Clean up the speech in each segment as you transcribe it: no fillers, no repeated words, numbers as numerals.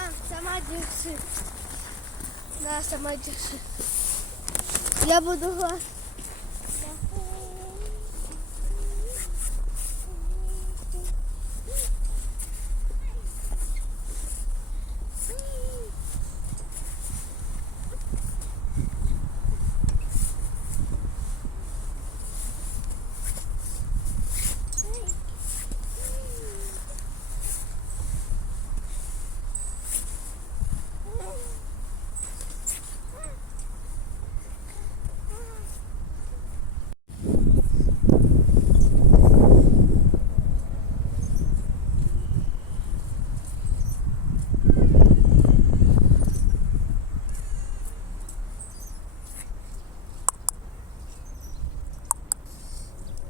Мам, сама держи. Да, сама держи. Я буду гладить.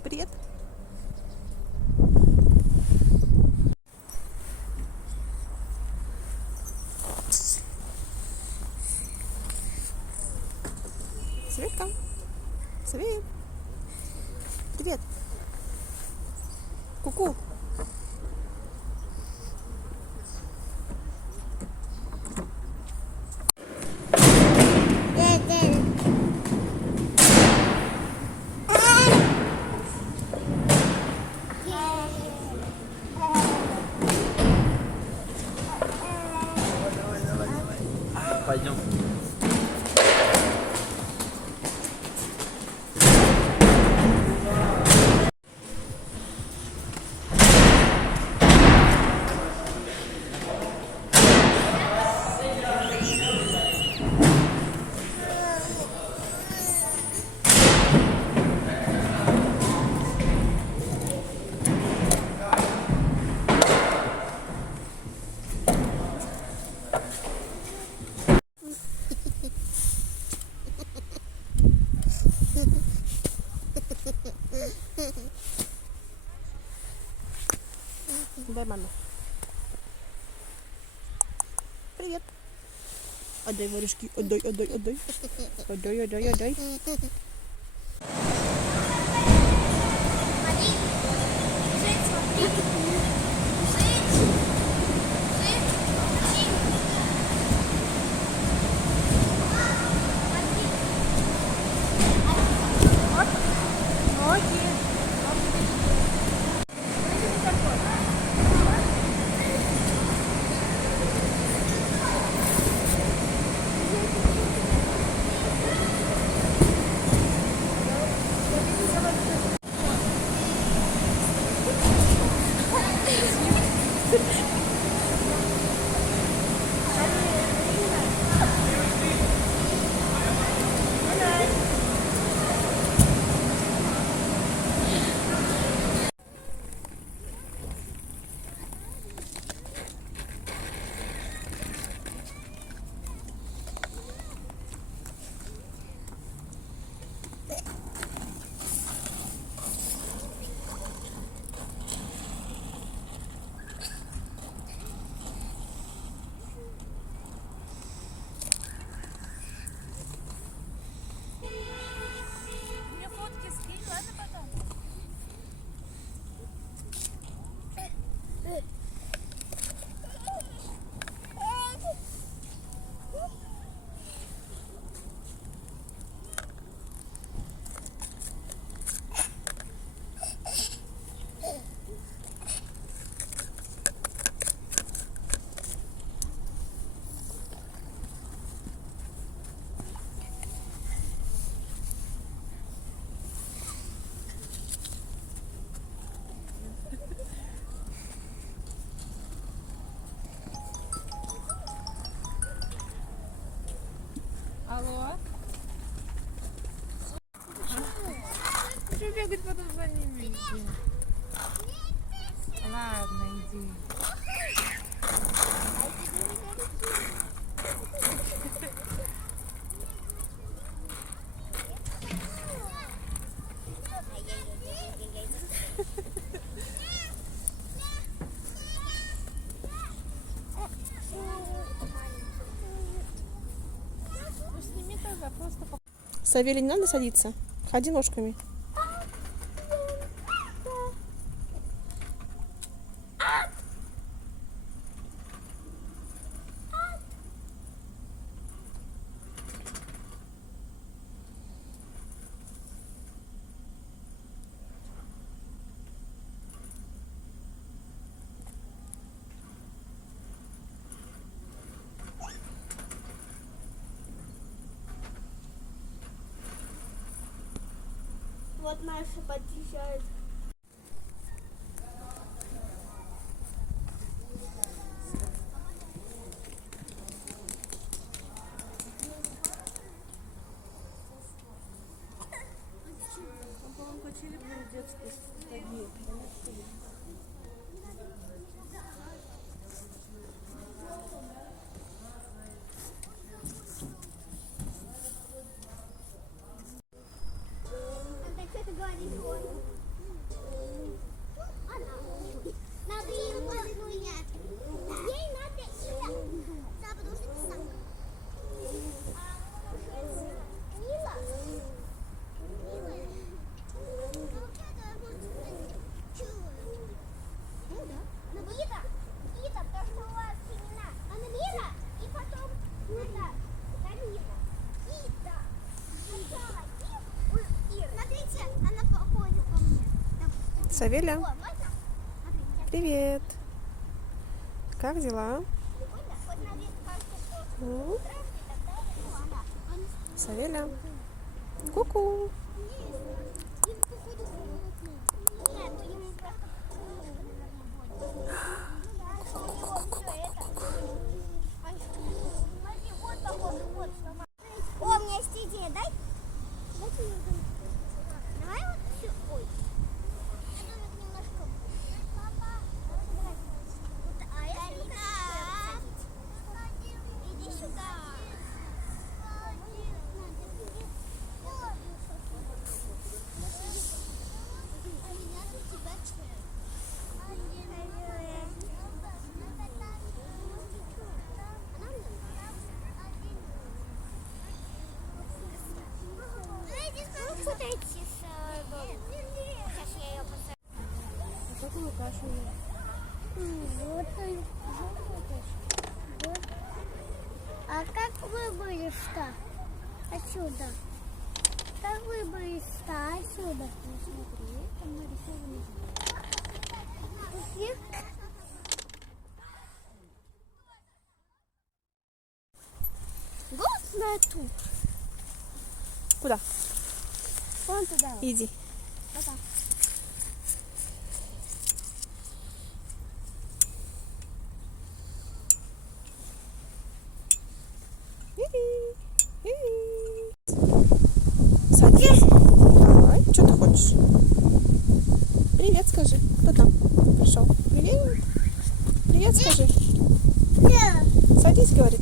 Привет. Светка. Свет. Привет. Ку-ку. Пойдем. Дай маме. Привет. Отдай варежки. Отдай. Отдай. Алло? Что бегать потом за ними идти? Ладно, иди. Ну сними тогда, просто Савелий, не надо садиться. Ходи ножками. Вот наша подъезжает. А ты что говоришь? Надо ее поменять. Ей надо имя. Да, потому что ты сам. Мила. Милая. Ну, вот это может чую. Ну да. Ну, Ида. Ида, потому что у вас имена. Она Мира, и потом это Камила. Ида. Сначала Ир. Смотрите, она походит по мне. Савеля, О, можно? Смотрите. привет. Как дела? Прикольно. Вот на вид кажется, что М? здравствуй, тогда ну, она. Савеля. Ку-ку. Им походу холодно. Нет, ну ему просто холодно, наверное, будет. Ну да, у него все это. Смотри, вот такой вот сломал. О, у меня есть идея, дай. Дайте мне домик. Давай вот все. Ой. Я домик немножко. Папа, давай. Вот, а я иди сюда. Сейчас я ее посажу. Какую кашу? Желтую. Вот. А как выбрались-то отсюда? Как выбрались-то отсюда? Смотри, там нарисовано. Вот на ту. Куда? Вон туда. Иди. Пока. Садись. Давай. Что ты хочешь? Привет скажи. Кто там пришел? Привет. Привет скажи. Садись, говорит.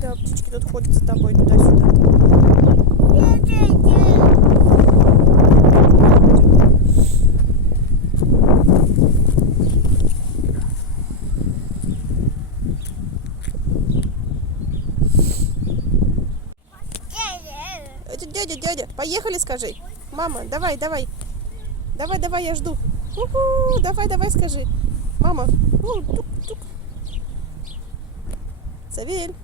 Да, птички тут ходят за тобой туда-сюда. Дядя, поехали, скажи. Мама, давай. Давай, я жду. Уху, давай, скажи. Мама. Тук. Савель.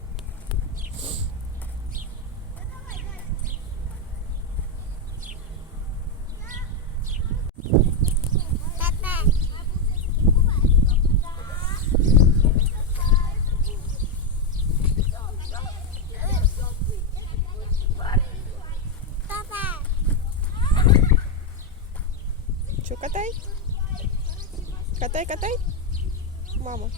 Че, катай? Катай. Мама.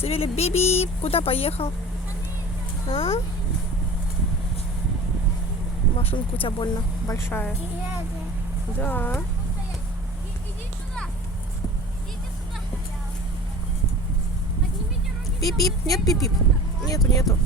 Савелий, биби, куда поехал? А? Машинка у тебя больно большая. Да. Идите сюда. Пип-пип. Нет, пип-пип. Нету.